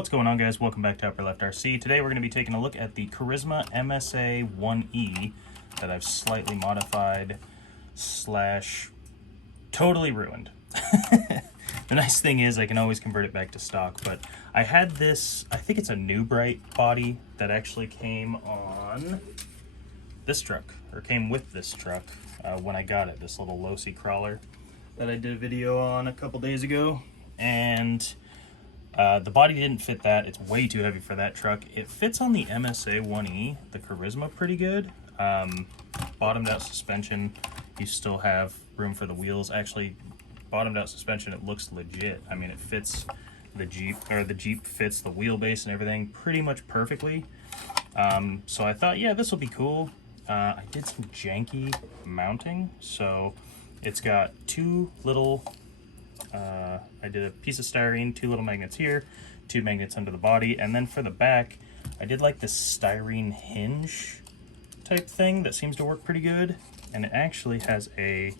What's going on, guys? Welcome back to Upper Left RC. Today we're going to be taking a look at the Carisma MSA-1E that I've slightly modified / totally ruined. The nice thing is I can always convert it back to stock, but I had this, I think it's a New Bright body that actually came on this truck, or came with this truck when I got it, this little low-C crawler that I did a video on a couple days ago, and the body didn't fit that. It's way too heavy for that truck. It fits on the MSA-1E, the Carisma, pretty good. Bottomed out suspension, you still have room for the wheels. Actually, bottomed out suspension, it looks legit. I mean, it fits the Jeep, or the Jeep fits the wheelbase and everything pretty much perfectly. So I thought, yeah, this will be cool. I did some janky mounting, so it's got two little I did a piece of styrene, two little magnets here, two magnets under the body, and then for the back I did like this styrene hinge type thing that seems to work pretty good, and it actually has a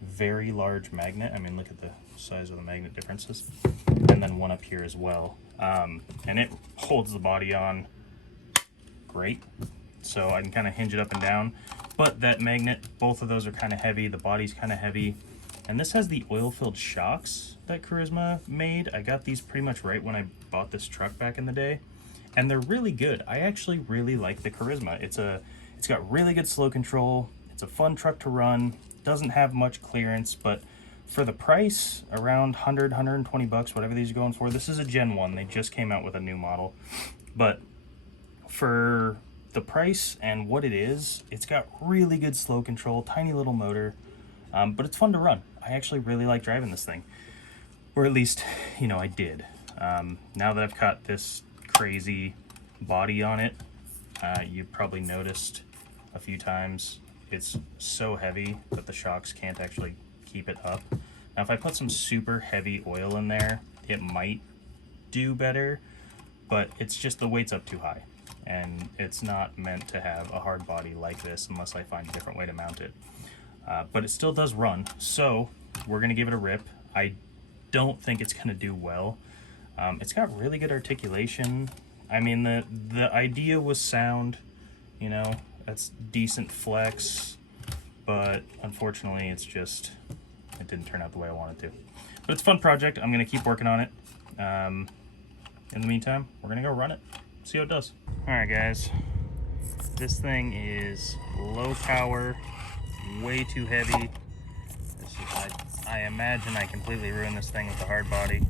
very large magnet. I mean, look at the size of the magnet differences, and then one up here as well, and it holds the body on great, so I can kind of hinge it up and down. But that magnet, both of those are kind of heavy, the body's kind of heavy. And this has the oil-filled shocks that Carisma made. I got these pretty much right when I bought this truck back in the day, and they're really good. I actually really like the Carisma. It's got really good slow control. It's a fun truck to run. Doesn't have much clearance, but for the price, around 100, 120 bucks, whatever these are going for. This is a Gen 1. They just came out with a new model, but for the price and what it is, it's got really good slow control, tiny little motor, but it's fun to run. I actually really like driving this thing, or at least, you know, I did. Now that I've got this crazy body on it, you've probably noticed a few times it's so heavy that the shocks can't actually keep it up. Now, if I put some super heavy oil in there, it might do better, but it's just the weight's up too high, and it's not meant to have a hard body like this unless I find a different way to mount it. But it still does run, so we're going to give it a rip. I don't think it's going to do well. It's got really good articulation. I mean, the idea was sound, you know, that's decent flex, but unfortunately it didn't turn out the way I wanted to. But it's a fun project. I'm going to keep working on it. In the meantime, we're going to go run it, see how it does. Alright guys, this thing is low power, way too heavy. I imagine I completely ruined this thing with the hard body,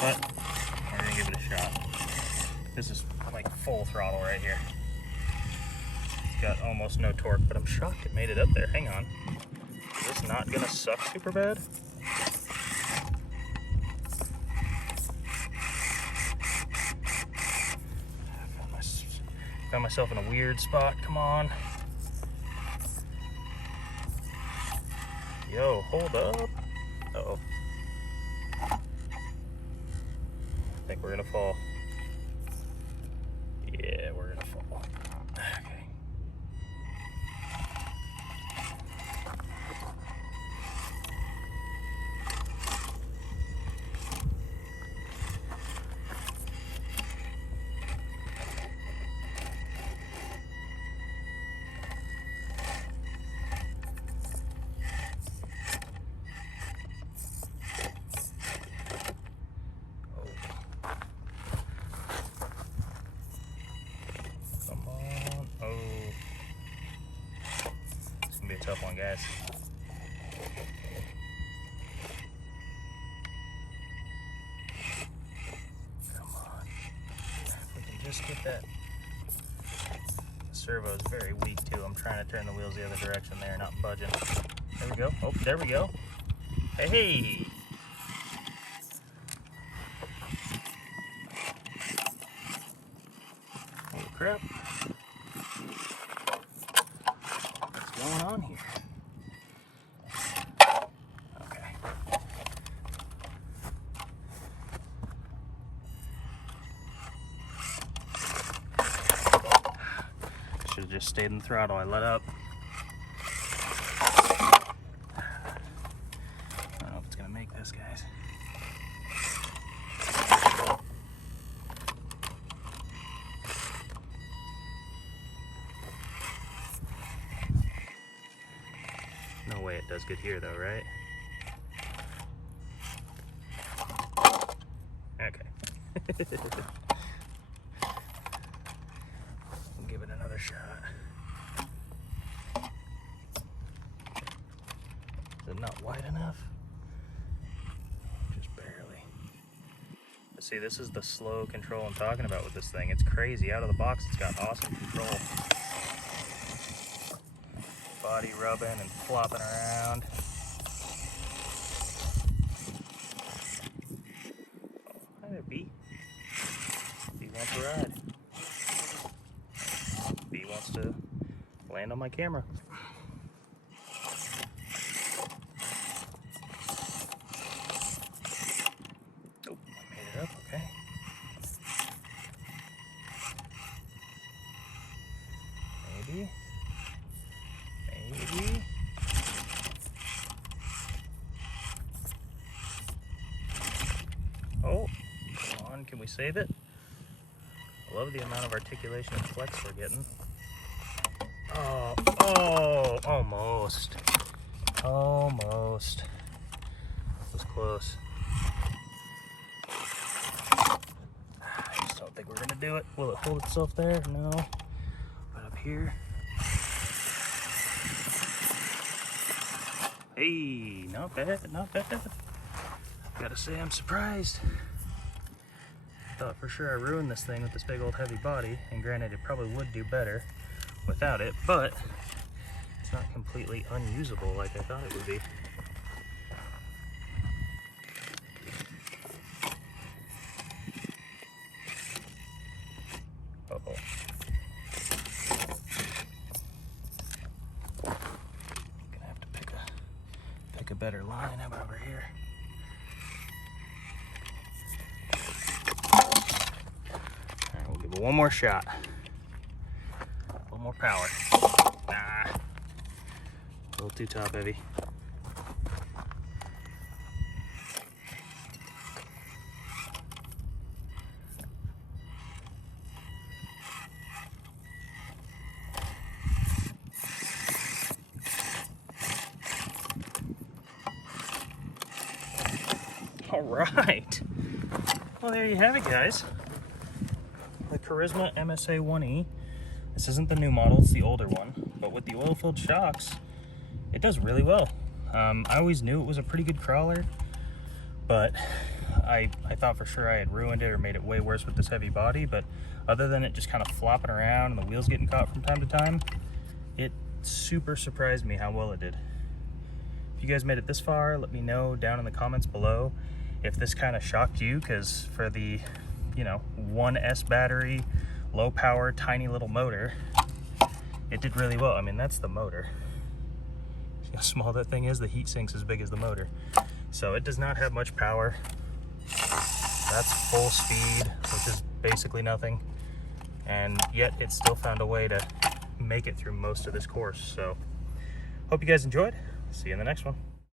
but we're gonna give it a shot. This is like full throttle right here. It's got almost no torque, but I'm shocked it made it up there. Hang on. Is this not gonna suck super bad? Found myself in a weird spot. Come on. Yo, hold up. Uh-oh. I think we're gonna fall. Yeah, we're gonna fall. Okay. Be a tough one, guys. Come on. If we can just get that. The servo is very weak too. I'm trying to turn the wheels the other direction there, not budging. There we go. Oh, there we go. Hey! Holy crap. Going on here? Okay. Should have just stayed in the throttle. I let up. I don't know if it's gonna make this, guys. it does good here though, right? Okay. We'll give it another shot. Is it not wide enough? Just barely. But see, this is the slow control I'm talking about with this thing. It's crazy. Out of the box, it's got awesome control. Body rubbing and flopping around. Oh, hi there, Bee. Bee wants a ride. Bee wants to land on my camera. Oh, I made it up, okay. Maybe. Maybe. Oh, come on, can we save it? I love the amount of articulation and flex we're getting. Oh, oh, almost. Almost. That was close. I just don't think we're gonna do it. Will it hold itself there? No. But up here. Hey, not bad, not bad. Gotta say I'm surprised. Thought for sure I ruined this thing with this big old heavy body, and granted it probably would do better without it, but it's not completely unusable like I thought it would be. Uh-oh. Gonna have to pick a better line. How about over here? Alright, we'll give it one more shot. One more power. Nah. A little too top heavy. All right. Well, there you have it, guys. The Carisma MSA-1E. This isn't the new model, it's the older one. But with the oil-filled shocks, it does really well. I always knew it was a pretty good crawler, but I thought for sure I had ruined it or made it way worse with this heavy body. But other than it just kind of flopping around and the wheels getting caught from time to time, it super surprised me how well it did. If you guys made it this far, let me know down in the comments below if this kind of shocked you, because for the, 1S battery, low power, tiny little motor, it did really well. I mean, that's the motor. See how small that thing is? The heat sink's as big as the motor. So it does not have much power. That's full speed, which is basically nothing. And yet it still found a way to make it through most of this course. So hope you guys enjoyed. See you in the next one.